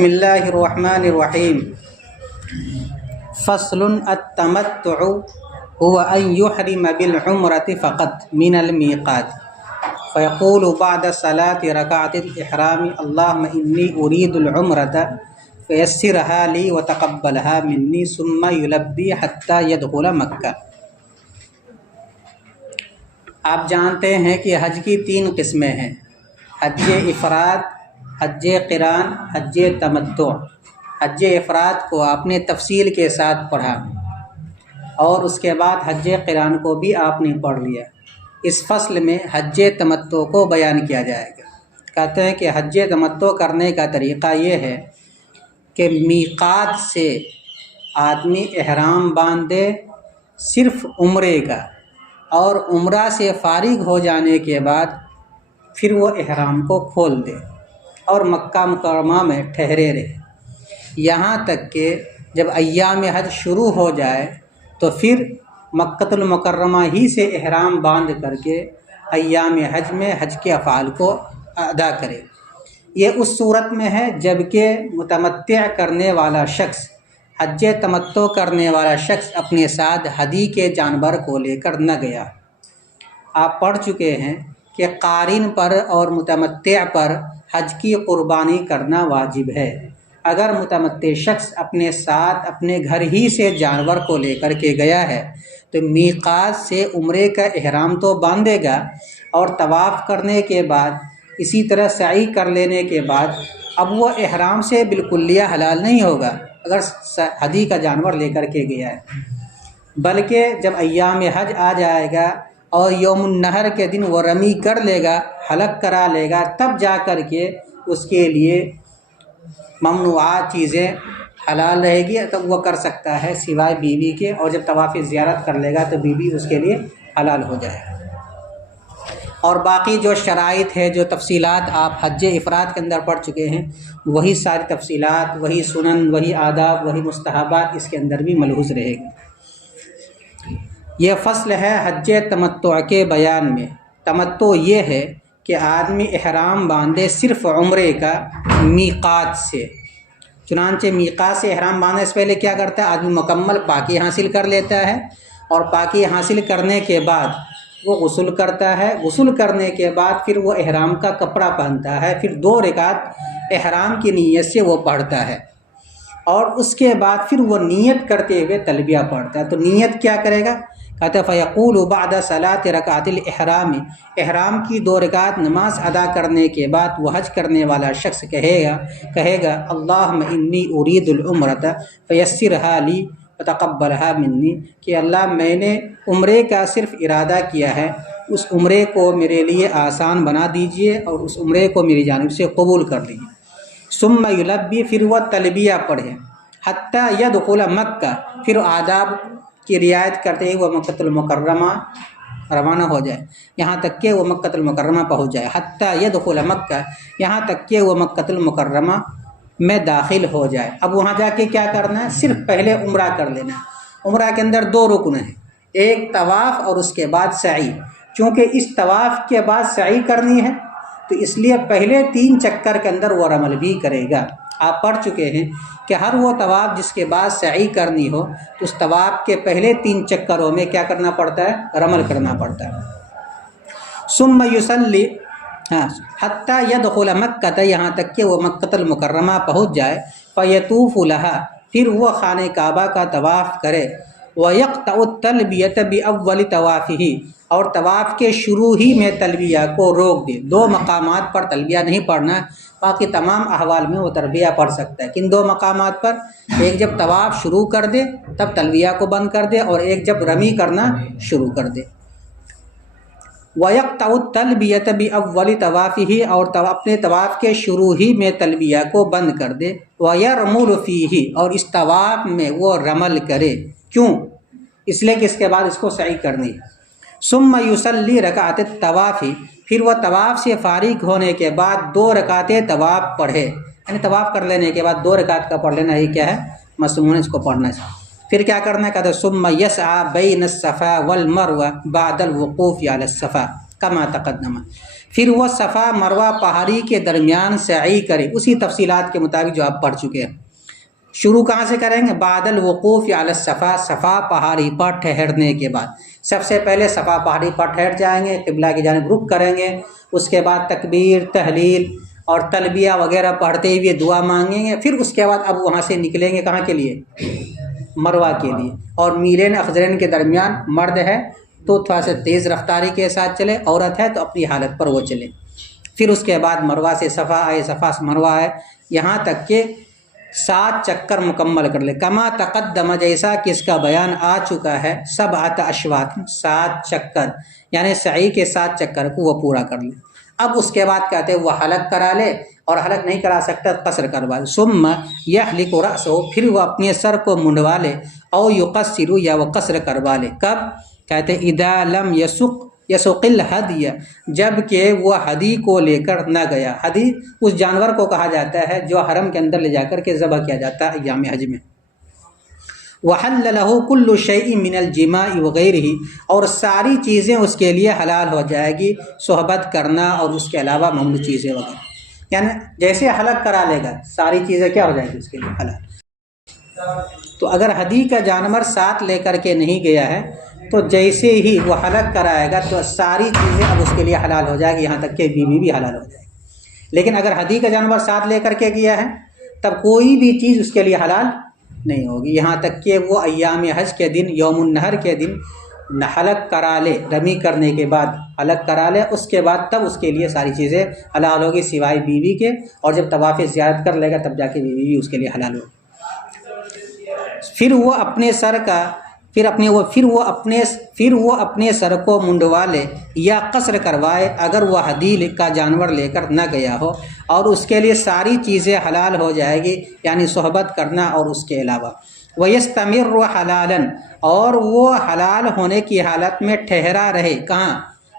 بسم اللہ الرحمن الرحیم فصل التمتع هو أن يحرم بالعمرة فقط من الميقات فيقول بعد صلاة ركعة الإحرام اللهم إني أريد العمرة فيسرها لي وتقبلها مني ثم يلبي حتى يدخل مکہ۔ آپ جانتے ہیں کہ حج کی 3 قسمیں ہیں: حج افراد، حج قران، حج تمتع۔ حج افراد کو آپ نے تفصیل کے ساتھ پڑھا اور اس کے بعد حج قران کو بھی آپ نے پڑھ لیا۔ اس فصل میں حج تمتع کو بیان کیا جائے گا۔ کہتے ہیں کہ حج تمتع کرنے کا طریقہ یہ ہے کہ میقات سے آدمی احرام باندھے صرف عمرے کا، اور عمرہ سے فارغ ہو جانے کے بعد پھر وہ احرام کو کھول دے اور مکہ مکرمہ میں ٹھہرے رہے، یہاں تک کہ جب ایام حج شروع ہو جائے تو پھر مکۃ المکرمہ ہی سے احرام باندھ کر کے ایام حج میں حج کے افعال کو ادا کرے۔ یہ اس صورت میں ہے جب کہ متمتع کرنے والا شخص، حج تمتع کرنے والا شخص اپنے ساتھ ہدی کے جانور کو لے کر نہ گیا۔ آپ پڑھ چکے ہیں کہ قارن پر اور متمتع پر حج کی قربانی کرنا واجب ہے۔ اگر متمتع شخص اپنے ساتھ اپنے گھر ہی سے جانور کو لے کر کے گیا ہے تو میقات سے عمرے کا احرام تو باندھے گا، اور طواف کرنے کے بعد اسی طرح سعی کر لینے کے بعد اب وہ احرام سے بالکلیہ حلال نہیں ہوگا اگر ہدی کا جانور لے کر کے گیا ہے، بلکہ جب ایام حج آ جائے گا اور یوم النحر کے دن وہ رمی کر لے گا، حلق کرا لے گا، تب جا کر کے اس کے لیے ممنوعات چیزیں حلال رہے گی، تب وہ کر سکتا ہے سوائے بیوی کے، اور جب طواف زیارت کر لے گا تو بیوی اس کے لیے حلال ہو جائے گا۔ اور باقی جو شرائط ہے، جو تفصیلات آپ حج افراد کے اندر پڑھ چکے ہیں، وہی ساری تفصیلات، وہی سنن، وہی آداب، وہی مستحبات اس کے اندر بھی ملحوظ رہے گی۔ یہ فصل ہے حج تمتع کے بیان میں۔ تمتع یہ ہے کہ آدمی احرام باندھے صرف عمرے کا میقات سے۔ چنانچہ میقات سے احرام باندھنے سے پہلے کیا کرتا ہے؟ آدمی مکمل پاکی حاصل کر لیتا ہے، اور پاکی حاصل کرنے کے بعد وہ غسل کرتا ہے۔ غسل کرنے کے بعد پھر وہ احرام کا کپڑا پہنتا ہے، پھر 2 رکعت احرام کی نیت سے وہ پڑھتا ہے، اور اس کے بعد پھر وہ نیت کرتے ہوئے تلبیہ پڑھتا ہے۔ تو نیت کیا کرے گا؟ کہتے ہیں فیقول بعد صلاۃ رکعۃ الاحرام، احرام کی 2 رکعت نماز ادا کرنے کے بعد وہ حج کرنے والا شخص کہے گا اللہم انی ارید العمرۃ فیسرها لی وتقبلها منی، کہ اللہ میں نے عمرے کا صرف ارادہ کیا ہے، اس عمرے کو میرے لیے آسان بنا دیجئے اور اس عمرے کو میری جانب سے قبول کر لیجئے۔ ثم یلبی، پھر وہ تلبیہ پڑھے، حتی یدخل مکہ، پھر آداب کی رعایت کرتے ہی وہ مکۃ المکرمہ روانہ ہو جائے، یہاں تک کہ وہ مکۃ المکرمہ پہنچ جائے۔ حتی یدخل مکہ، یہاں تک کہ وہ مکۃ المکرمہ میں داخل ہو جائے۔ اب وہاں جا کے کیا کرنا ہے؟ صرف پہلے عمرہ کر لینا ہے۔ عمرہ کے اندر 2 رکن ہیں، ایک طواف اور اس کے بعد سعی۔ چونکہ اس طواف کے بعد سعی کرنی ہے تو اس لیے پہلے 3 چکر کے اندر وہ رمل بھی کرے گا۔ آپ پڑھ چکے ہیں کہ ہر وہ طواف جس کے بعد سعی کرنی ہو تو اس طواف کے پہلے 3 چکروں میں کیا کرنا پڑتا ہے؟ رمل کرنا پڑتا ہے۔ ثم یصلی حتی یدخل مکہ، یہاں تک کہ وہ مکۃ المکرمہ پہنچ جائے۔ فیطوف لہا، پھر وہ خانہ کعبہ کا طواف کرے۔ ویقطع التلبیۃ باول طوافہ، اور طواف کے شروع ہی میں تلبیہ کو روک دے۔ 2 مقامات پر تلبیہ نہیں پڑھنا ہے، باقی تمام احوال میں وہ تلبیہ پڑھ سکتا ہے۔ کن 2 مقامات پر؟ ایک جب طواف شروع کر دے تب تلبیہ کو بند کر دے، اور ایک جب رمی کرنا شروع کر دے۔ وَيَقْطَعُ التَّلْبِيَةَ بِأَوَّلِ طَوَافِهِ، اور اپنے طواف کے شروع ہی میں تلبیہ کو بند کر دے۔ وَيَرْمُلُ فِيهِ، اور اس طواف میں وہ رمل کرے۔ کیوں؟ اس لیے کہ اس کے بعد اس کو سعی کرنی ہے۔ ثُمَّ يُصَلِّي رَكَعَتِ الطَّوَافِ، پھر وہ طواف سے فارغ ہونے کے بعد 2 رکعت طواف پڑھے، یعنی طواف کر لینے کے بعد 2 رکعت کا پڑھ لینا، یہ کیا ہے؟ مسنون، اس کو پڑھنا ہے۔ پھر کیا کرنا ہے؟ کہتے ہیں ثم یسعی بین الصفا والمروہ بعد الوقوف علی الصفا کما تقدم، پھر وہ صفا مروہ پہاڑی کے درمیان سعی کرے، اسی تفصیلات کے مطابق جو آپ پڑھ چکے ہیں۔ شروع کہاں سے کریں گے؟ بعد الوقوف علی الصفا، صفا پہاڑی پر ٹھہرنے کے بعد۔ سب سے پہلے صفا پہاڑی پر ٹھہر جائیں گے، قبلہ کی جانب رخ کریں گے، اس کے بعد تکبیر، تحلیل اور تلبیہ وغیرہ پڑھتے ہوئے دعا مانگیں گے۔ پھر اس کے بعد اب وہاں سے نکلیں گے کہاں کے لیے؟ مروہ کے لیے۔ اور میلین اخضرین کے درمیان مرد ہے تو تھوڑا سا تیز رفتاری کے ساتھ چلے، عورت ہے تو اپنی حالت پر وہ چلے۔ پھر اس کے بعد مروہ سے صفا آئے، صفا سے مروہ آئے، یہاں تک کہ 7 چکر مکمل کر لے۔ کما تقدم، جیسا کہ اس کا بیان آ چکا ہے، 7 اشواط، 7 چکر، یعنی سعی کے 7 چکر کو وہ پورا کر لے۔ اب اس کے بعد کہتے ہیں وہ حلق کرا لے، اور حلق نہیں کرا سکتا قصر کروا لے۔ ثم یحلق رأسہ، پھر وہ اپنے سر کو منڈوا لے، او یقصر، یا وہ قصر کروا لے۔ کب؟ کہتے ہیں اذا لم یسق الہدی، جب کہ وہ ہدی کو لے کر نہ گیا۔ ہدی اس جانور کو کہا جاتا ہے جو حرم کے اندر لے جا کر کے ذبح کیا جاتا ہے ایام حج میں۔ وحل له كل شيء من الجماع وغیرہ، اور ساری چیزیں اس کے لیے حلال ہو جائے گی، صحبت کرنا اور اس کے علاوہ ممنوع چیزیں وغیرہ، یعنی جیسے حلق کرا لے گا ساری چیزیں کیا ہو جائیں گی اس کے لیے حلال۔ تو اگر ہدی کا جانور ساتھ لے کر کے نہیں گیا ہے تو جیسے ہی وہ حلق کرائے گا تو ساری چیزیں اب اس کے لیے حلال ہو جائے گی، یہاں تک کہ بیوی بھی حلال ہو جائے گی۔ لیکن اگر ہدی کا جانور ساتھ لے کر کے گیا ہے تب کوئی بھی چیز اس کے لیے حلال نہیں ہوگی، یہاں تک کہ وہ ایام حج کے دن، یوم النحر کے دن حلق کرا لے، رمی کرنے کے بعد حلق کرا لے، اس کے بعد تب اس کے لیے ساری چیزیں حلال ہوگی سوائے بیوی کے، اور جب طواف زیارت کر لے گا تب جا کے بیوی بھی اس کے لیے حلال ہوگی۔ پھر وہ اپنے سر کا پھر وہ اپنے سر کو منڈوا لے یا قصر کروائے اگر وہ ہدی کا جانور لے کر نہ گیا ہو، اور اس کے لیے ساری چیزیں حلال ہو جائے گی، یعنی صحبت کرنا اور اس کے علاوہ۔ وَيَسْتَمِرُّ حَلَالًا، اور وہ حلال ہونے کی حالت میں ٹھہرا رہے، کہاں؟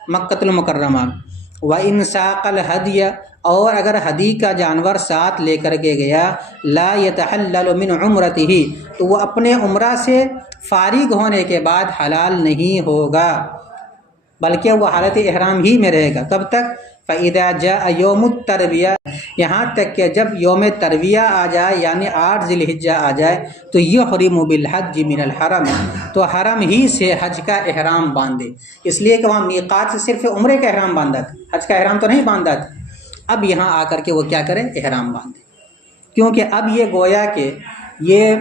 مکۃ المکرمہ۔ وَإِنْ سَاقَ الْهَدْيَ، اور اگر ہدی کا جانور ساتھ لے کر کے گیا، لا يتحلل من عمرته، تو وہ اپنے عمرہ سے فارغ ہونے کے بعد حلال نہیں ہوگا، بلکہ وہ حالت احرام ہی میں رہے گا۔ کب تک؟ فَإِذَا جَاءَ يَوْمُ التَّرْوِيَةِ، یہاں تک کہ جب یوم ترویہ آ جائے، یعنی 8 ذی الحجہ آ جائے، تو یحرم بالحج من الحرم، تو حرم ہی سے حج کا احرام باندھے۔ اس لیے کہ وہاں میقات سے صرف عمرے کا احرام باندھا تھا، حج کا احرام تو نہیں باندھا تھا۔ اب یہاں آ کر کے وہ کیا کرے؟ احرام باندھے، کیونکہ اب یہ گویا کہ یہ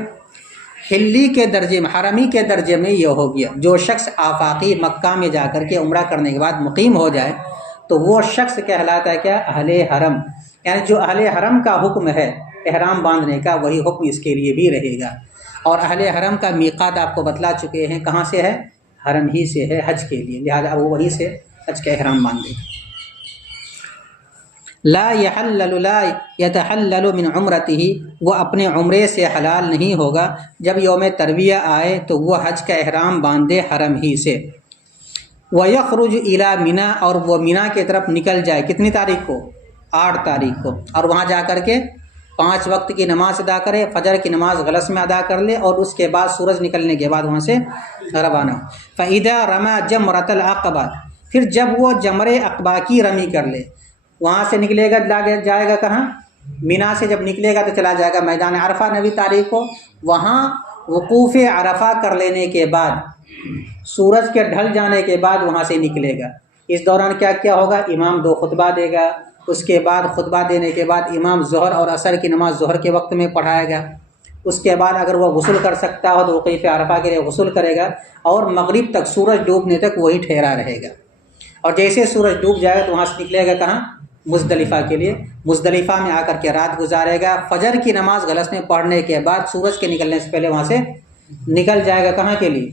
حلی کے درجے میں، حرمی کے درجے میں یہ ہو گیا۔ جو شخص آفاقی مکہ میں جا کر کے عمرہ کرنے کے بعد مقیم ہو جائے تو وہ شخص کہلاتا ہے کیا؟ اہل حرم، یعنی جو اہل حرم کا حکم ہے احرام باندھنے کا، وہی حکم اس کے لیے بھی رہے گا۔ اور اہل حرم کا میقات آپ کو بتلا چکے ہیں، کہاں سے ہے؟ حرم ہی سے ہے حج کے لیے، لہذا وہ وہیں سے حج کا احرام باندھے گا۔ لا يتحلل من عمرته، وہ اپنے عمرے سے حلال نہیں ہوگا، جب یوم ترویہ آئے تو وہ حج کا احرام باندھے حرم ہی سے۔ وَيَخْرُجُ إِلَى مِنَا، اور وہ مینا کی طرف نکل جائے، کتنی تاریخ کو؟ 8 تاریخ کو، اور وہاں جا کر کے 5 وقت کی نماز ادا کرے، فجر کی نماز غلس میں ادا کر لے، اور اس کے بعد سورج نکلنے کے بعد وہاں سے روانہ ہو۔ فَإِذَا رَمَى جَمْرَةَ الْعَقَبَةِ، پھر جب وہ جمرے عقبہ کی رمی کر لے، وہاں سے نکلے گا، جائے گا کہاں؟ مینا سے جب نکلے گا تو چلا جائے گا میدان عرفہ 9 تاریخ کو۔ وہاں وقوف عرفہ کر لینے کے بعد، سورج کے ڈھل جانے کے بعد وہاں سے نکلے گا۔ اس دوران کیا کیا ہوگا؟ امام 2 خطبہ دے گا، اس کے بعد خطبہ دینے کے بعد امام ظہر اور عصر کی نماز ظہر کے وقت میں پڑھائے گا۔ اس کے بعد اگر وہ غسل کر سکتا ہو تو وقوف عرفہ کے لیے غسل کرے گا، اور مغرب تک، سورج ڈوبنے تک وہی ٹھہرا رہے گا۔ اور جیسے سورج ڈوب جائے گا تو وہاں سے نکلے گا کہاں؟ مزدلفہ کے لیے۔ مزدلفہ میں آ کر کے رات گزارے گا، فجر کی نماز غلس میں پڑھنے کے بعد سورج کے نکلنے سے پہلے وہاں سے نکل جائے گا، کہاں کے لیے؟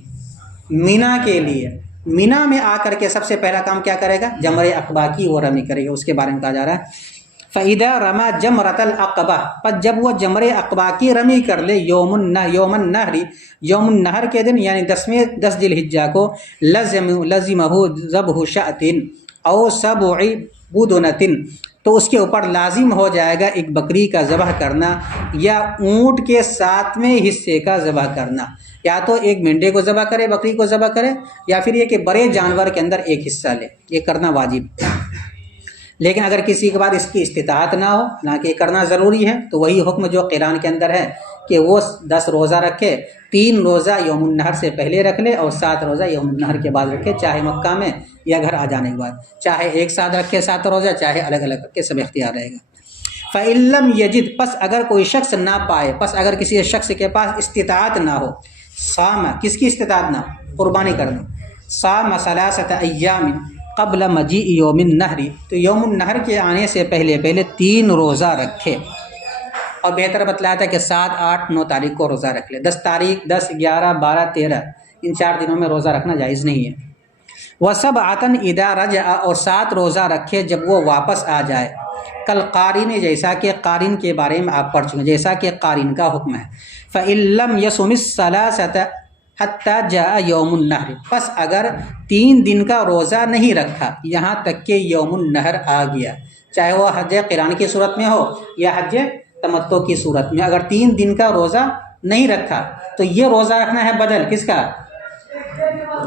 مینا کے لیے۔ مینا میں آ کر کے سب سے پہلا کام کیا کرے گا؟ جمرے عقبہ کی وہ رمی کرے گا، اس کے بارے میں کہا جا رہا ہے۔ فَإِذَا رَمَى جَمْرَةَ الْعَقَبَةِ، پس جب وہ جمرے عقبہ کی رمی کر لے، یوم النحر، یوم النحر کے دن، یعنی 10 ذی الحجہ کو، لَزِمَهُ ذَبْحُ شَاةٍ أَوْ سَبْعِ بُدُنَةٍ، تو اس کے اوپر لازم ہو جائے گا ایک بکری کا ذبح کرنا، یا اونٹ کے 7ویں حصے کا ذبح کرنا، یا تو ایک مینڈے کو ذبح کرے، بکری کو ذبح کرے، یا پھر یہ کہ بڑے جانور کے اندر ایک حصہ لے، یہ کرنا واجب۔ لیکن اگر کسی کے بعد اس کی استطاعت نہ ہو، نہ کہ کرنا ضروری ہے، تو وہی حکم جو قران کے اندر ہے کہ وہ 10 روزہ رکھے، 3 روزہ یوم النحر سے پہلے رکھ لے اور 7 روزہ یوم النحر کے بعد رکھے، چاہے مکہ میں یا گھر آ جانے کے بعد، چاہے ایک ساتھ رکھے 7 روزہ، چاہے الگ الگ رکھے، سب اختیار رہے گا۔ فَإِن لَّمْ يَجِدْ، پس اگر کوئی شخص نہ پائے، پس اگر کسی شخص کے پاس استطاعت نہ ہو، صام، کس کی استطاعت نہ ہو؟ قربانی کرنا، صام ثلاثۃ ایام قبل مجیء یوم النحر، تو یوم النحر کے آنے سے پہلے 3 روزہ رکھے، اور بہتر بتلایا تھا کہ 7، 8، 9 تاریخ کو روزہ رکھ لے۔ 10 تاریخ، 10، 11، 12، 13 ان 4 دنوں میں روزہ رکھنا جائز نہیں ہے۔ وَسَبْعَةً اِذَا رَجَعَ، اور 7 روزہ رکھے جب وہ واپس آ جائے، کل قارن، جیسا کہ قارن کے بارے میں آپ پڑھ چکے، جیسا کہ قارن کا حکم ہے۔ فَإِن لَّمْ يَصُمِ الثَّلَاثَةَ حَتَّى جَاءَ يَوْمُ النَّحْرِ، پس اگر 3 دن کا روزہ نہیں رکھا یہاں تک کہ یوم النحر آ گیا، چاہے وہ حج قران کی صورت میں ہو یا حج تمتع کی صورت میں، اگر 3 دن کا روزہ نہیں رکھا تو یہ روزہ رکھنا ہے بدل کس کا؟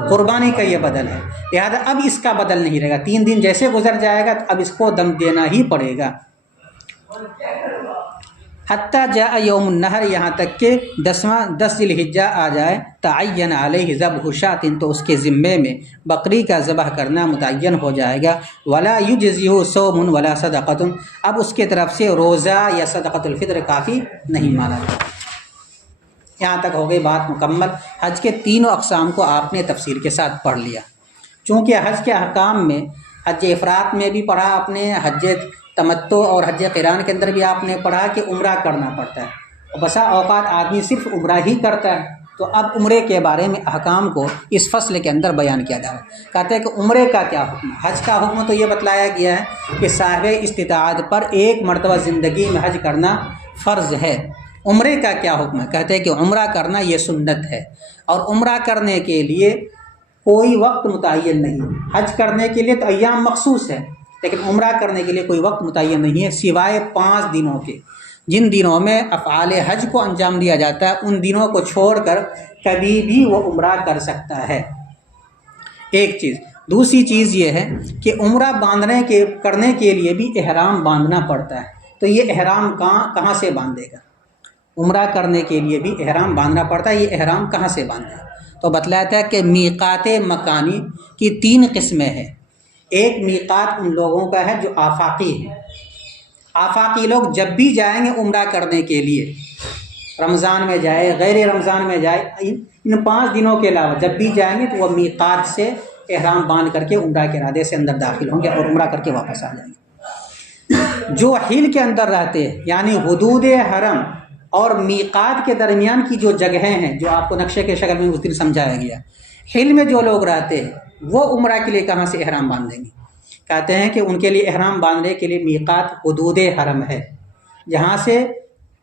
قربانی کا یہ بدل ہے، لہذا اب اس کا بدل نہیں رہے گا، 3 دن جیسے گزر جائے گا تو اب اس کو دم دینا ہی پڑے گا۔ حتیٰ جاء یوم النحر، یہاں تک کہ 10 ذی الحجہ آ جائے، تعین علیہ ذبح شاۃ، تو اس کے ذمے میں بکری کا ذبح کرنا متعین ہو جائے گا۔ ولا یجزئہ صوم ولا صدقۃ، اب اس کے طرف سے روزہ یا صدقۃ الفطر کافی نہیں مانا جائے۔ یہاں تک ہو گئی بات مکمل۔ حج کے تینوں اقسام کو آپ نے تفصیل کے ساتھ پڑھ لیا۔ چونکہ حج کے احکام میں حج افراد میں بھی پڑھا آپ نے، حج تمتع اور حج قران کے اندر بھی آپ نے پڑھا کہ عمرہ کرنا پڑتا ہے، اور بسا اوقات آدمی صرف عمرہ ہی کرتا ہے، تو اب عمرے کے بارے میں احکام کو اس فصل کے اندر بیان کیا جا رہا ہے۔ کہتے ہیں کہ عمرے کا کیا حکم ہے؟ حج کا حکم تو یہ بتلایا گیا ہے کہ صاحب استطاعت پر 1 مرتبہ زندگی میں حج کرنا فرض ہے۔ عمرے کا کیا حکم ہے؟ کہتے ہیں کہ عمرہ کرنا یہ سنت ہے، اور عمرہ کرنے کے لیے کوئی وقت متعین نہیں، حج کرنے کے لیے تو ایام مخصوص ہے، لیکن عمرہ کرنے کے لیے کوئی وقت متعین نہیں ہے سوائے 5 دنوں کے، جن دنوں میں افعال حج کو انجام دیا جاتا ہے، ان دنوں کو چھوڑ کر کبھی بھی وہ عمرہ کر سکتا ہے۔ ایک چیز۔ دوسری چیز یہ ہے کہ عمرہ کرنے کے لیے بھی احرام باندھنا پڑتا ہے، تو یہ احرام کہاں سے باندھے گا؟ عمرہ کرنے کے لیے بھی احرام باندھنا پڑتا ہے، یہ احرام کہاں سے باندھے گا؟ تو بتلایا تھا کہ میقات مکانی کی 3 قسمیں ہیں۔ ایک میقات ان لوگوں کا ہے جو آفاقی ہیں، آفاقی لوگ جب بھی جائیں گے عمرہ کرنے کے لیے، رمضان میں جائے، غیر رمضان میں جائے، ان 5 دنوں کے علاوہ جب بھی جائیں گے تو وہ میقات سے احرام باندھ کر کے عمرہ کے ارادے سے اندر داخل ہوں گے اور عمرہ کر کے واپس آ جائیں گے۔ جو حل کے اندر رہتے ہیں، یعنی حدود حرم اور میقات کے درمیان کی جو جگہیں ہیں، جو آپ کو نقشے کے شکل میں اس دن سمجھایا گیا، حل میں جو لوگ رہتے ہیں وہ عمرہ کے لیے کہاں سے احرام باندھیں گے؟ کہتے ہیں کہ ان کے لیے احرام باندھنے کے لیے میقات حدود حرم ہے، جہاں سے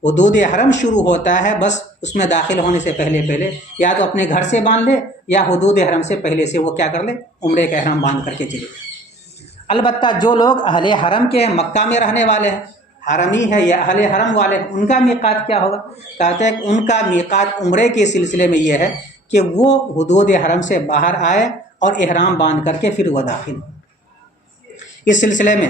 حدود حرم شروع ہوتا ہے، بس اس میں داخل ہونے سے پہلے یا تو اپنے گھر سے باندھ لے یا حدود حرم سے پہلے سے وہ کیا کر لے، عمرے کا احرام باندھ کر کے چلے۔ البتہ جو لوگ اہل حرم کے ہیں، مکہ میں رہنے والے ہیں، حرمی ہے یا اہل حرم والے ہیں، ان کا میقات کیا ہوگا؟ کہتے ہیں کہ ان کا میقات عمرے کے سلسلے میں یہ ہے کہ وہ حدود حرم سے باہر آئے اور احرام باندھ کر کے پھر وہ داخل ہو۔ اس سلسلے میں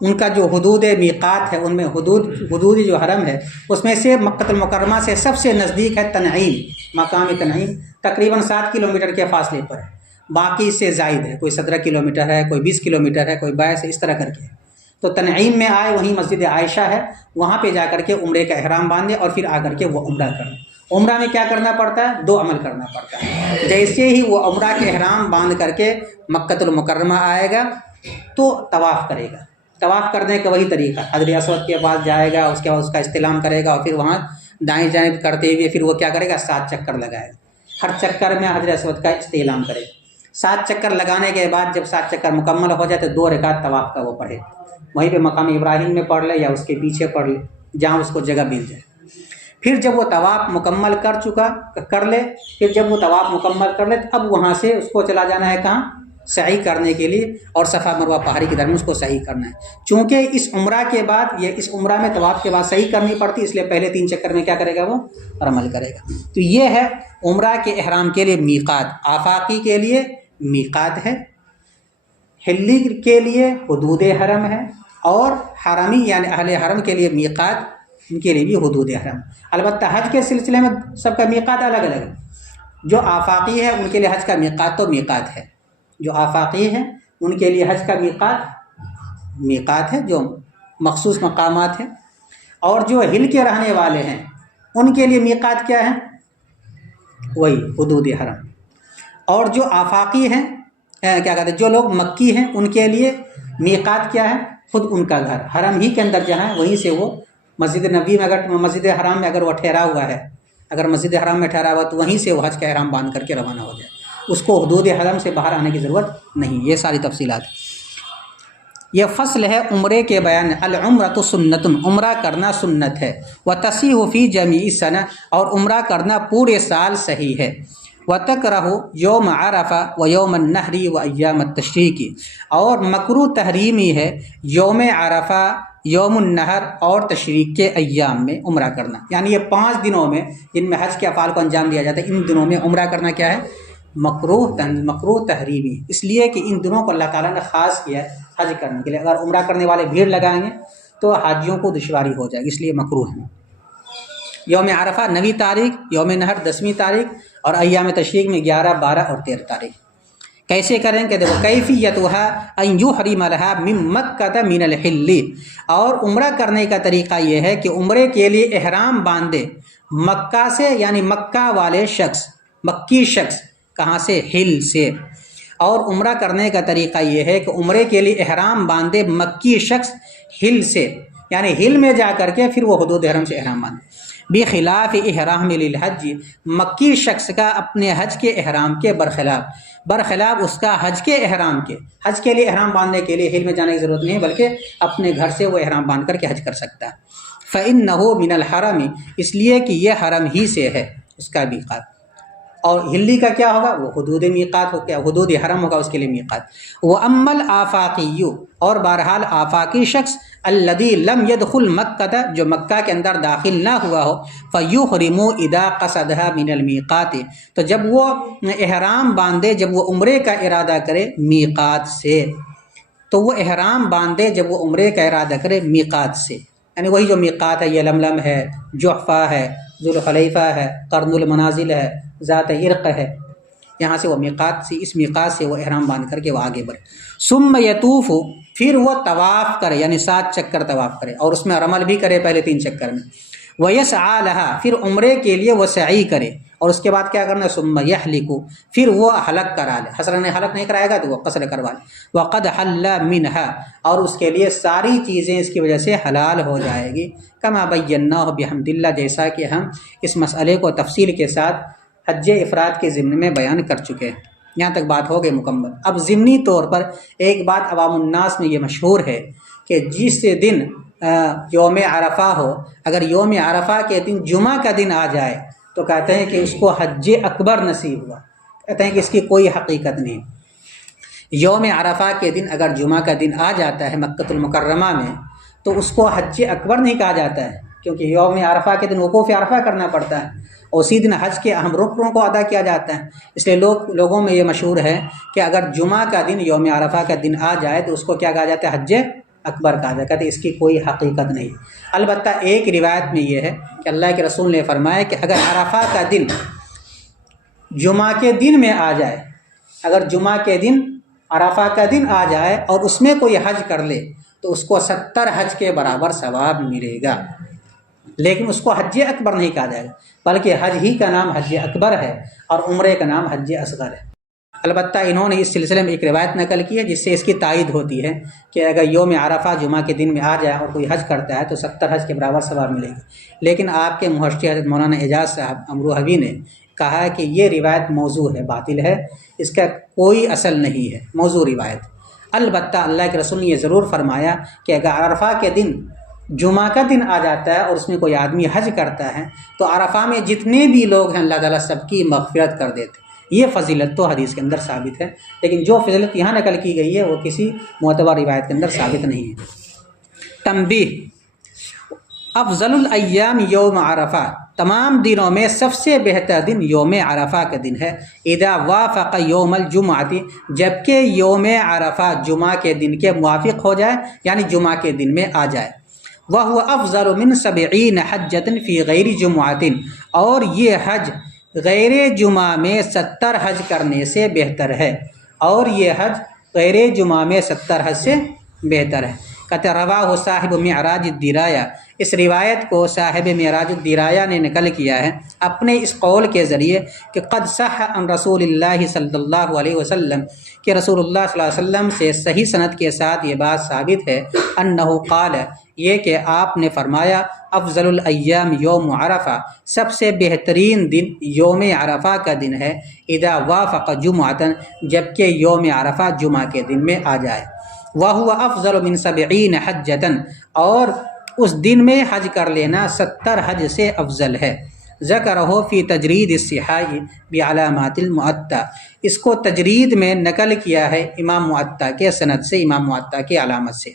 ان کا جو حدود میقات ہے، ان میں حدود جو حرم ہے، اس میں سے مکہ المکرمہ سے سب سے نزدیک ہے تنعیم، مقام تنعیم، تقریباً 7 کلومیٹر کے فاصلے پر ہے، باقی اس سے زائد ہے، کوئی 17 کلومیٹر ہے، کوئی 20 کلومیٹر ہے، کوئی 22 ہے، اس طرح کر کے۔ تو تنعیم میں آئے، وہیں مسجد عائشہ ہے، وہاں پہ جا کر کے عمرے کا احرام باندھے اور پھر آ کر کے وہ عمرہ کریں۔ عمرہ میں کیا کرنا پڑتا ہے؟ 2 عمل کرنا پڑتا ہے۔ جیسے ہی وہ عمرہ کے احرام باندھ کر کے مکہ المکرمہ آئے گا تو طواف کرے گا۔ طواف کرنے کا وہی طریقہ، حجر اسود کے پاس جائے گا، اس کے بعد اس کا استلام کرے گا، اور پھر وہاں دائیں جانب کرتے ہوئے پھر وہ کیا کرے گا؟ 7 چکر لگائے گا۔ ہر چکر میں حجر اسود کا استعلام کرے گا۔ 7 چکر لگانے کے بعد جب 7 چکر مکمل ہو جائے تو 2 رکعت طواف کا وہ پڑھے، وہیں پہ مقام ابراہیم میں پڑھ لے یا اس کے پیچھے پڑھ لے، جہاں اس کو جگہ مل جائے۔ پھر جب وہ طواف مکمل کر لے، پھر جب وہ طواف مکمل کر لے تو اب وہاں سے اس کو چلا جانا ہے کہاں؟ سعی کرنے کے لیے، اور صفا مروہ پہاڑی کے درمیان اس کو صحیح کرنا ہے۔ چونکہ اس عمرہ کے بعد اس عمرہ میں طواف کے بعد صحیح کرنی پڑتی، اس لیے پہلے 3 چکر میں کیا کرے گا؟ وہ عمل کرے گا۔ تو یہ ہے عمرہ کے احرام کے لیے میقات، آفاقی کے لیے میقات ہے، ہلی کے لیے حدود حرم ہے، اور حرمی یعنی اہل حرم کے لیے میقات، ان کے لیے بھی حدود حرم۔ البتہ حج کے سلسلے میں سب کا میقات الگ الگ ہے۔ جو آفاقی ہے ان کے لیے حج کا میقات تو میقات ہے، جو آفاقی ہے ان کے لیے حج کا میقات ہے، جو مخصوص مقامات ہیں، اور جو ہل کے رہنے والے ہیں ان کے لیے میقات کیا ہے؟ وہی حدود حرم۔ اور جو آفاقی ہیں کیا کہتے ہیں، جو لوگ مکی ہیں ان کے لیے میقات کیا ہے؟ خود ان کا گھر حرم ہی کے اندر جہاں ہے وہیں سے وہ مسجد نبی میں، اگر مسجد حرام میں اگر وہ ٹھہرا ہوا ہے، اگر مسجد حرام میں ٹھہرا ہوا تو وہیں سے وہ حج کا احرام باندھ کر کے روانہ ہو جائے، اس کو حدود حرم سے باہر آنے کی ضرورت نہیں۔ یہ ساری تفصیلات، یہ فصل ہے عمرے کے بیان۔ العمرۃ سنۃ، عمرہ کرنا سنت ہے۔ وتصیح فی جمیع السنہ، اور عمرہ کرنا پورے سال صحیح ہے۔ وتکرہ یوم عرفہ و یوم النحر و ایام التشریق، اور مکروہ تحریمی ہے یوم عرفہ، یوم النحر اور تشریق کے ایام میں عمرہ کرنا، یعنی یہ 5 دنوں میں جن میں حج کے افعال کو انجام دیا جاتا ہے، ان دنوں میں عمرہ کرنا کیا ہے؟ مکروہ تحریمی، اس لیے کہ ان دنوں کو اللہ تعالیٰ نے خاص کیا ہے حج کرنے کے لیے۔ اگر عمرہ کرنے والے بھیڑ لگائیں گے تو حاجیوں کو دشواری ہو جائے گی، اس لیے مکروہ ہے۔ یوم عرفہ 9 تاریخ، یوم نحر 10 تاریخ، اور ایام تشریق میں 11، 12 اور 13 تاریخ۔ کیسے کریں کہ دیکھو، کیفیتها ان یحرم لها من مکہ من الحل، اور عمرہ کرنے کا طریقہ یہ ہے کہ عمرے کے لیے احرام باندھے مکہ سے، یعنی مکہ والے شخص، مکی شخص، کہاں سے؟ حل سے۔ اور عمرہ کرنے کا طریقہ یہ ہے کہ عمرے کے لیے احرام باندھے مکی شخص حل سے، یعنی حل میں جا کر کے پھر وہ حدود حرم سے احرام باندھے۔ بخلاف احرام للحج، مکی شخص کا اپنے حج کے احرام کے برخلاف اس کا حج کے احرام کے، حج کے لیے احرام باندھنے کے لیے حل میں جانے کی ضرورت نہیں، بلکہ اپنے گھر سے وہ احرام باندھ کر کے حج کر سکتا ہے۔ فإنہ من الحرم، اس لیے کہ یہ حرم ہی سے ہے اس کا میقات۔ اور ہلی کا کیا ہوگا؟ وہ حدود میقات ہو گیا، حدود حرم ہوگا اس کے لیے میقات۔ وَأَمَّا الْآفَاقِيُّ، اور بہرحال آفاقی شخص، الَّذِي لَمْ يَدْخُلْ مَكَّةَ، جو مکہ کے اندر داخل نہ ہوا ہو، فَيُحْرِمُ إِذَا قَصَدَهَا مِنَ الْمِيقَاتِ، تو جب وہ احرام باندھے، جب وہ عمرے کا ارادہ کرے میقات سے، تو وہ احرام باندھے جب وہ عمرے کا ارادہ کرے میقات سے، یعنی وہی جو میقات ہے، یہ لملم ہے، جحفہ ہے، ذوالحلیفہ ہے، قرن المنازل ہے، ذات عرق ہے، یہاں سے وہ میقات سے، اس میقات سے وہ احرام باندھ کر کے وہ آگے بڑھے۔ ثم یطوف، پھر وہ طواف کرے، یعنی 7 چکر طواف کرے، اور اس میں رمل بھی کرے پہلے 3 چکر میں۔ ویسعی لها، پھر عمرے کے لیے وہ سعی کرے، اور اس کے بعد کیا کرنا ہے؟ ثم یحلق، پھر وہ حلق کرا لے، حسرن حلق نہیں کرائے گا تو وہ قصر کروا لے۔ وقد حل منها، اور اس کے لیے ساری چیزیں اس کی وجہ سے حلال ہو جائے گی۔ کما بیناہ بحمد اللہ، جیسا کہ ہم اس مسئلے کو تفصیل کے ساتھ حج افراد کے ضمن میں بیان کر چکے ہیں۔ یہاں تک بات ہو گئی مکمل۔ اب ضمنی طور پر ایک بات عوام الناس میں یہ مشہور ہے کہ جس دن یوم عرفہ ہو، اگر یوم عرفہ کے دن جمعہ کا دن آ جائے تو کہتے ہیں کہ اس کو حج اکبر نصیب ہوا، کہتے ہیں کہ اس کی کوئی حقیقت نہیں۔ یوم عرفہ کے دن اگر جمعہ کا دن آ جاتا ہے مکۃ المکرمہ میں تو اس کو حج اکبر نہیں کہا جاتا ہے، کیونکہ یوم عرفہ کے دن وقوف عرفہ کرنا پڑتا ہے، اور اسی دن حج کے اہم رکنوں کو ادا کیا جاتا ہے۔ اس لیے لوگوں میں یہ مشہور ہے کہ اگر جمعہ کا دن یوم عرفہ کا دن آ جائے تو اس کو کیا کہا جاتا ہے؟ حج اکبر کہا جاتا ہے، کہتے اس کی کوئی حقیقت نہیں۔ البتہ ایک روایت میں یہ ہے کہ اللہ کے رسول نے فرمایا کہ اگر عرفہ کا دن جمعہ کے دن میں آ جائے، اگر جمعہ کے دن عرفہ کا دن آ جائے اور اس میں کوئی حج کر لے تو اس کو 70 حج کے برابر ثواب ملے گا، لیکن اس کو حج اکبر نہیں کہا جائے گا، بلکہ حج ہی کا نام حج اکبر ہے اور عمرے کا نام حج اصغر ہے۔ البتہ انہوں نے اس سلسلے میں ایک روایت نقل کی ہے جس سے اس کی تائید ہوتی ہے کہ اگر یوم عرفہ جمعہ کے دن میں آ جائے اور کوئی حج کرتا ہے تو 70 حج کے برابر ثواب ملے گا، لیکن آپ کے محشی حضرت مولانا اعجاز صاحب امروہوی نے کہا ہے کہ یہ روایت موضوع ہے، باطل ہے، اس کا کوئی اصل نہیں ہے، موضوع روایت۔ البتہ اللہ کے رسول نے یہ ضرور فرمایا کہ اگر عرفہ کے دن جمعہ کا دن آ جاتا ہے اور اس میں کوئی آدمی حج کرتا ہے تو عرفہ میں جتنے بھی لوگ ہیں اللہ تعالیٰ سب کی مغفرت کر دیتے۔ یہ فضیلت تو حدیث کے اندر ثابت ہے، لیکن جو فضیلت یہاں نقل کی گئی ہے وہ کسی معتبر روایت کے اندر ثابت نہیں ہے۔ تنبیہ، افضل الایام یوم عرفہ، تمام دنوں میں سب سے بہتر دن یوم عرفہ کا دن ہے۔ اذا وافق یوم الجمعۃ، جبکہ یوم عرفہ جمعہ کے دن کے موافق ہو جائے، یعنی جمعہ کے دن میں آ جائے۔ وہو افضل من 70 حجۃ فی غیر جمعۃ، اور یہ حج غیر جمعہ میں 70 حج کرنے سے بہتر ہے، اور یہ حج غیر جمعہ میں 70 حج سے بہتر ہے۔ کہتے رواہ صاحب معراج الدرایا، اس روایت کو صاحب معراج الدرایا نے نقل کیا ہے اپنے اس قول کے ذریعے کہ قد صح عن رسول اللہ صلی اللہ علیہ وسلم، کہ رسول اللہ صلی اللہ علیہ وسلم سے صحیح سند کے ساتھ یہ بات ثابت ہے، انہ قال، یہ کہ آپ نے فرمایا افضل الایام یوم عرفہ، سب سے بہترین دن یوم عرفہ کا دن ہے، اذا وافق جمعۃ، جبکہ یوم عرفہ جمعہ کے دن میں آ جائے، وہو افضل من 70 حجۃ، اور اس دن میں حج کر لینا 70 حج سے افضل ہے۔ ذکرہ فی تجرید الصحاح بعلامات المعطا، اس کو تجرید میں نقل کیا ہے امام معطا کے سند سے، امام معطا کی علامت سے۔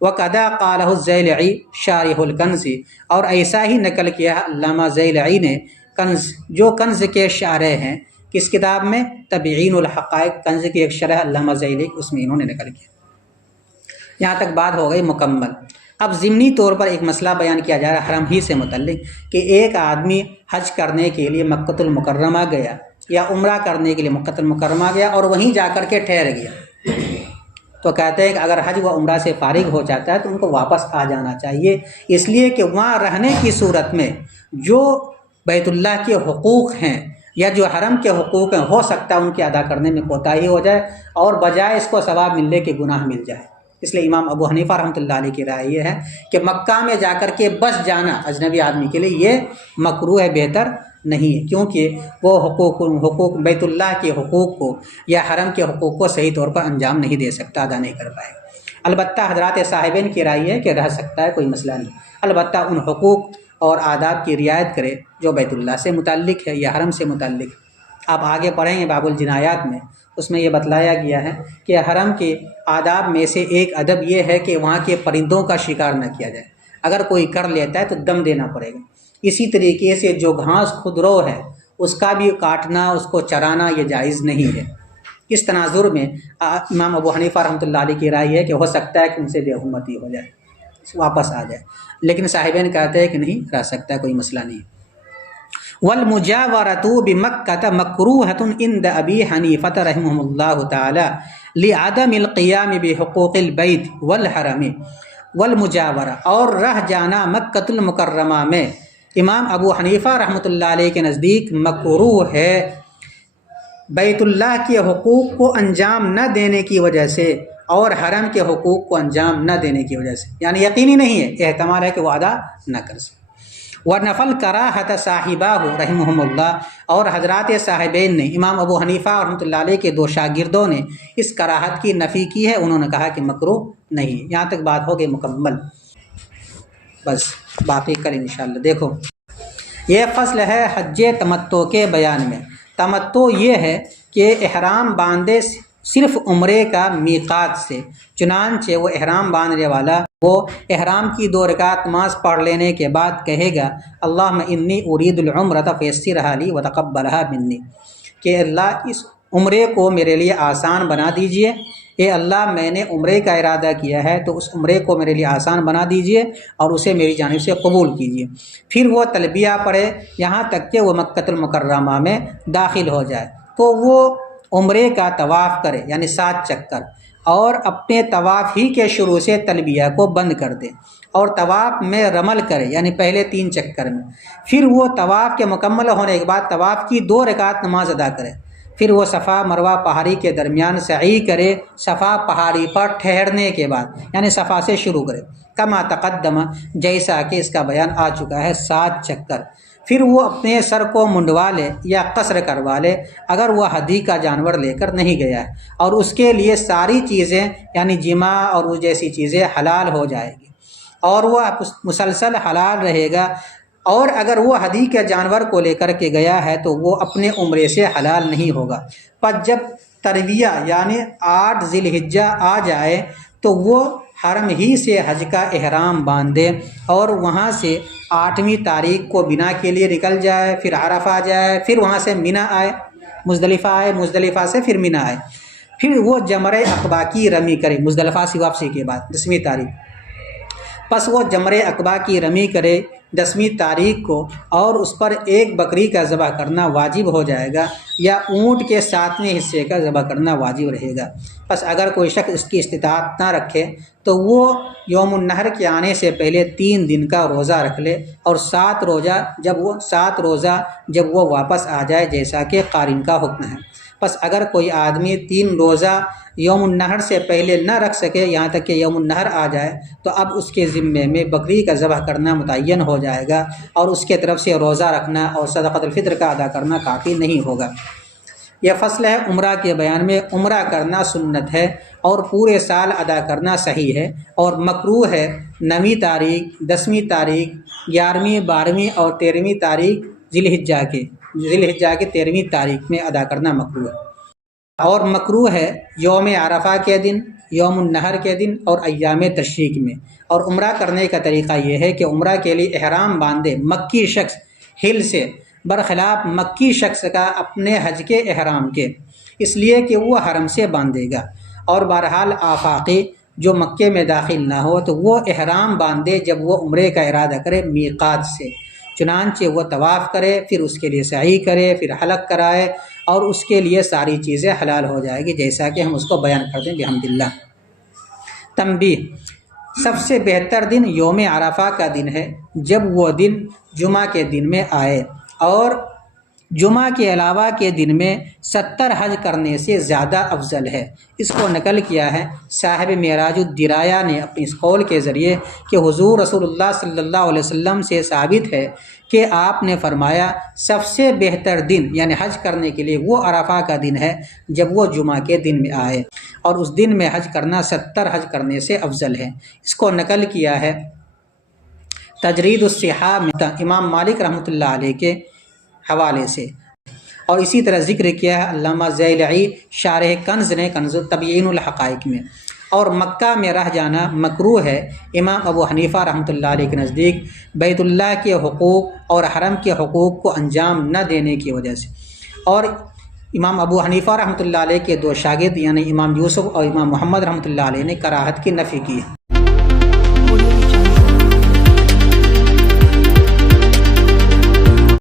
وقدا قالہ الزیلعی شارح الکنز، اور ایسا ہی نقل کیا ہے علامہ زیلعی نے کنز، جو کنز کے شارح ہیں، کس کتاب میں؟ تبیین الحقائق، کنز کی ایک شرح علامہ زیلعی، اس میں انہوں نے نقل کیا۔ یہاں تک بات ہو گئی مکمل۔ اب ضمنی طور پر ایک مسئلہ بیان کیا جا رہا ہے حرم ہی سے متعلق، کہ ایک آدمی حج کرنے کے لیے مکۃ المکرمہ گیا یا عمرہ کرنے کے لیے مکۃ المکرمہ گیا اور وہیں جا کر کے ٹھہر گیا، تو کہتے ہیں کہ اگر حج و عمرہ سے فارغ ہو جاتا ہے تو ان کو واپس آ جانا چاہیے، اس لیے کہ وہاں رہنے کی صورت میں جو بیت اللہ کے حقوق ہیں یا جو حرم کے حقوق ہیں، ہو سکتا ہے ان کے ادا کرنے میں کوتاہی ہو جائے اور بجائے اس کو ثواب ملنے کے گناہ مل جائے۔ اس لیے امام ابو حنیفہ رحمۃ اللہ علیہ کی رائے یہ ہے کہ مکہ میں جا کر کے بس جانا اجنبی آدمی کے لیے یہ مکروہ ہے، بہتر نہیں ہے، کیونکہ وہ حقوق بیت اللہ کے حقوق کو یا حرم کے حقوق کو صحیح طور پر انجام نہیں دے سکتا، ادا نہیں کر پائے۔ البتہ حضرات صاحبین کی رائے ہے کہ رہ سکتا ہے، کوئی مسئلہ نہیں، البتہ ان حقوق اور آداب کی رعایت کرے جو بیت اللہ سے متعلق ہے یا حرم سے متعلق۔ آپ آگے پڑھیں گے باب الجنایات میں، اس میں یہ بتلایا گیا ہے کہ حرم کے آداب میں سے ایک ادب یہ ہے کہ وہاں کے پرندوں کا شکار نہ کیا جائے، اگر کوئی کر لیتا ہے تو دم دینا پڑے گا۔ اسی طریقے سے جو گھاس خودرو ہے اس کا بھی کاٹنا، اس کو چرانا یہ جائز نہیں ہے۔ اس تناظر میں امام ابو حنیفہ رحمۃ اللہ علیہ کی رائے ہے کہ ہو سکتا ہے کہ ان سے بے حرمتی ہو جائے، واپس آ جائے، لیکن صاحبین کہتے ہیں کہ نہیں، رہ سکتا ہے، کوئی مسئلہ نہیں۔ والمجاورۃ بمکۃ مکروہۃ عند ابی حنیفہ رحمہ اللہ تعالی لعدم القیام بحقوق البیت والحرم۔ والمجاورہ، اور رہ جانا مکۃ المکرمہ میں امام ابو حنیفہ رحمۃ اللہ علیہ کے نزدیک مکروہ ہے، بیت اللہ کے حقوق کو انجام نہ دینے کی وجہ سے اور حرم کے حقوق کو انجام نہ دینے کی وجہ سے، یعنی یقینی نہیں ہے، احتمال ہے کہ وہ ادا نہ کر سکے۔ ورنفل کراہت صاحبہ رحمہم اللہ، اور حضرات صاحبین نے، امام ابو حنیفہ رحمۃ اللہ علیہ کے دو شاگردوں نے اس کراہت کی نفی کی ہے، انہوں نے کہا کہ مکروہ نہیں۔ یہاں تک بات ہو گئی مکمل، بس باقی کل انشاءاللہ۔ دیکھو یہ فصل ہے حج تمتع کے بیان میں۔ تمتع یہ ہے کہ احرام باندھے صرف عمرے کا میقات سے، چنانچہ وہ احرام باندھنے والا وہ احرام کی 2 رکعت نماز پڑھ لینے کے بعد کہے گا اللہم انی ارید العمرۃ فیسرھا لی وتقبلھا منی، کہ اللہ اس عمرے کو میرے لیے آسان بنا دیجئے، اے اللہ میں نے عمرے کا ارادہ کیا ہے تو اس عمرے کو میرے لیے آسان بنا دیجئے اور اسے میری جانب سے قبول کیجئے۔ پھر وہ تلبیہ پڑھے یہاں تک کہ وہ مکۃ المکرمہ میں داخل ہو جائے، تو وہ عمرے کا طواف کرے یعنی 7 چکر، اور اپنے طواف ہی کے شروع سے تلبیہ کو بند کر دے اور طواف میں رمل کرے یعنی پہلے 3 چکر میں۔ پھر وہ طواف کے مکمل ہونے کے بعد طواف کی 2 رکعت نماز ادا کرے، پھر وہ صفا مروہ پہاڑی کے درمیان سعی کرے، صفا پہاڑی پر ٹھہرنے کے بعد یعنی صفا سے شروع کرے، کما تقدم، جیسا کہ اس کا بیان آ چکا ہے، 7 چکر۔ پھر وہ اپنے سر کو منڈوا لے یا قصر کروا لے اگر وہ ہدی کا جانور لے کر نہیں گیا ہے، اور اس کے لیے ساری چیزیں یعنی جماع اور اس جیسی چیزیں حلال ہو جائے گی اور وہ مسلسل حلال رہے گا، اور اگر وہ ہدی کے جانور کو لے کر کے گیا ہے تو وہ اپنے عمرے سے حلال نہیں ہوگا۔ پر جب ترویہ یعنی 8 ذی الحجہ آ جائے تو وہ حرم ہی سے حج کا احرام باندھے اور وہاں سے 8ویں تاریخ کو منا کے لیے نکل جائے، پھر عرفہ جائے، پھر وہاں سے منا آئے، مزدلفہ آئے، مزدلفہ سے پھر منا آئے، پھر وہ جمرہ عقبہ کی رمی کرے مزدلفہ سے واپسی کے بعد 10ویں تاریخ۔ پس وہ جمرہ عقبہ کی رمی کرے 10ویں تاریخ کو، اور اس پر ایک بکری کا ذبح کرنا واجب ہو جائے گا، یا اونٹ کے 7ویں حصے کا ذبح کرنا واجب رہے گا۔ پس اگر کوئی شخص اس کی استطاعت نہ رکھے تو وہ یوم النحر کے آنے سے پہلے 3 دن کا روزہ رکھ لے، اور 7 روزہ جب وہ واپس آ جائے، جیسا کہ قارن کا حکم ہے۔ پس اگر کوئی آدمی 3 روزہ یوم النحر سے پہلے نہ رکھ سکے یہاں تک کہ یوم النحر آ جائے، تو اب اس کے ذمے میں بکری کا ذبح کرنا متعین ہو جائے گا، اور اس کے طرف سے روزہ رکھنا اور صدقۃ الفطر کا ادا کرنا کافی نہیں ہوگا۔ یہ فصل ہے عمرہ کے بیان میں۔ عمرہ کرنا سنت ہے اور پورے سال ادا کرنا صحیح ہے، اور مکروہ ہے 9ویں تاریخ، 10ویں تاریخ، 11ویں، 12ویں اور 13ویں تاریخ ذی الحجہ کے 13ویں تاریخ میں ادا کرنا مکروہ ہے، اور مکروہ ہے یوم عرفہ کے دن، یوم النحر کے دن اور ایام تشریق میں۔ اور عمرہ کرنے کا طریقہ یہ ہے کہ عمرہ کے لیے احرام باندھے مکی شخص ہل سے، برخلاف مکی شخص کا اپنے حج کے احرام کے، اس لیے کہ وہ حرم سے باندھے گا۔ اور بہرحال آفاقی جو مکے میں داخل نہ ہو تو وہ احرام باندھے جب وہ عمرے کا ارادہ کرے میقات سے، چنانچہ وہ طواف کرے، پھر اس کے لیے سعی کرے، پھر حلق کرائے، اور اس کے لیے ساری چیزیں حلال ہو جائے گی، جیسا کہ ہم اس کو بیان کرتے ہیں بحمداللہ۔ تنبیہ: سب سے بہتر دن یوم عرفہ کا دن ہے جب وہ دن جمعہ کے دن میں آئے، اور جمعہ کے علاوہ کے دن میں 70 حج کرنے سے زیادہ افضل ہے۔ اس کو نقل کیا ہے صاحب معراج الدرایا نے اپنی اس قول کے ذریعے کہ حضور رسول اللہ صلی اللہ علیہ وسلم سے ثابت ہے کہ آپ نے فرمایا سب سے بہتر دن یعنی حج کرنے کے لیے وہ عرفہ کا دن ہے جب وہ جمعہ کے دن میں آئے، اور اس دن میں حج کرنا 70 حج کرنے سے افضل ہے۔ اس کو نقل کیا ہے تجرید الصحاح میں امام مالک رحمۃ اللہ علیہ کے حوالے سے، اور اسی طرح ذکر کیا ہے علامہ ضیلعی شارح کنز نے کنز تبیین الحقائق میں۔ اور مکہ میں رہ جانا مکروہ ہے امام ابو حنیفہ رحمۃ اللہ علیہ کے نزدیک بیت اللہ کے حقوق اور حرم کے حقوق کو انجام نہ دینے کی وجہ سے، اور امام ابو حنیفہ رحمۃ اللہ علیہ کے 2 شاگرد یعنی امام یوسف اور امام محمد رحمۃ اللہ علیہ نے کراہت کی نفی کی ہے۔